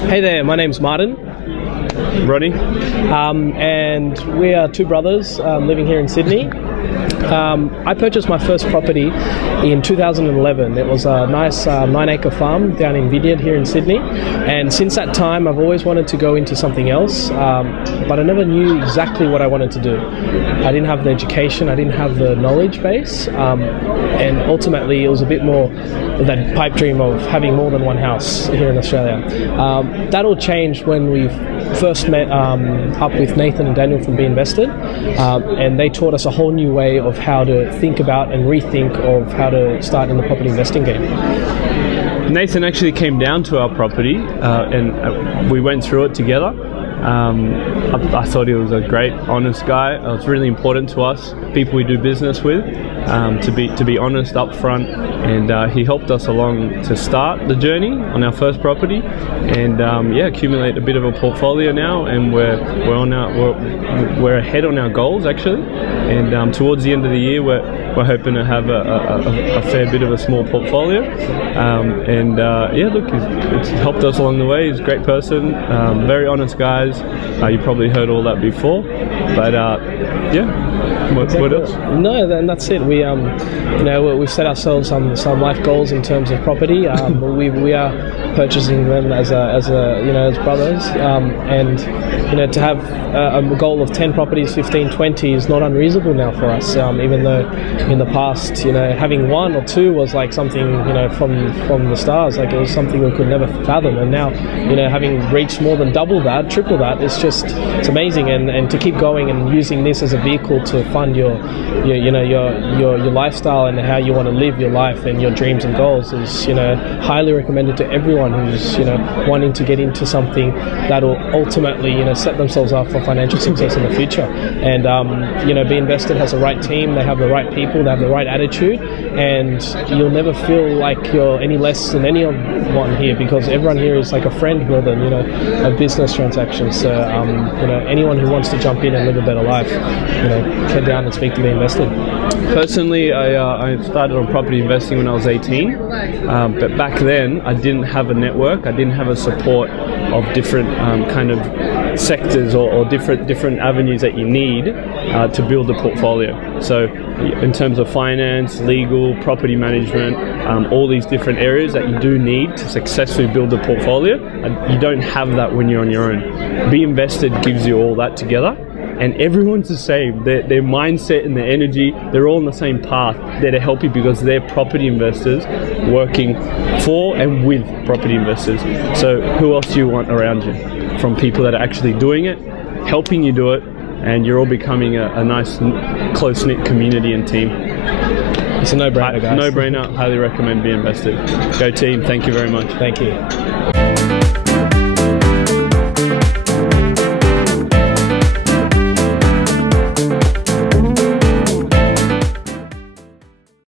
Hey there, my name's Martin. Ronnie. And we are two brothers living here in Sydney. I purchased my first property in 2011. It was a nice 9-acre farm down in Binvested here in Sydney, and since that time I've always wanted to go into something else, but I never knew exactly what I wanted to do. I didn't have the education, I didn't have the knowledge base, and ultimately it was a bit more that pipe dream of having more than one house here in Australia. That all changed when we first met up with Nathan and Daniel from B.Invested, and they taught us a whole new way of how to think about and rethink of how to start in the property investing game. Nathan actually came down to our property and we went through it together. I thought he was a great, honest guy. It was really important to us, people we do business with, to be honest up front, and he helped us along to start the journey on our first property, and accumulate a bit of a portfolio now, and we're ahead on our goals actually, and towards the end of the year we're hoping to have a fair bit of a small portfolio, look, it's helped us along the way. He's a great person, very honest guys. You probably heard all that before, but what else? No, then that's it. We we've set ourselves some life goals in terms of property. We are purchasing them as brothers, and to have a goal of 10 properties, 15, 20 is not unreasonable now for us. Even though in the past, having 1 or 2 was like something from the stars, like it was something we could never fathom. And now, having reached more than double that, triple that, it's amazing. And to keep going and using this as a vehicle to fund your lifestyle and how you want to live your life and your dreams and goals is highly recommended to everyone who's wanting to get into something that will ultimately set themselves up for financial success in the future. And B.Invested has the right team, they have the right people, they have the right attitude, and you'll never feel like you're any less than anyone here, because everyone here is like a friend more than a business transaction. So anyone who wants to jump in and live a better life, head down and speak to B.Invested. Personally, I started on property investing when I was 18, but back then I didn't have a network, I didn't have a support of different kind of sectors or different avenues that you need to build a portfolio. So in terms of finance, legal, property management, all these different areas that you do need to successfully build a portfolio, you don't have that when you're on your own. B.Invested gives you all that together, and everyone's the same. Their mindset and their energy, they're all on the same path. They're to help you because they're property investors working for and with property investors. So who else do you want around you? From people that are actually doing it, helping you do it, and you're all becoming a nice, close-knit community and team. It's a no-brainer, guys. No-brainer. Highly recommend B.Invested. Go team. Thank you very much. Thank you.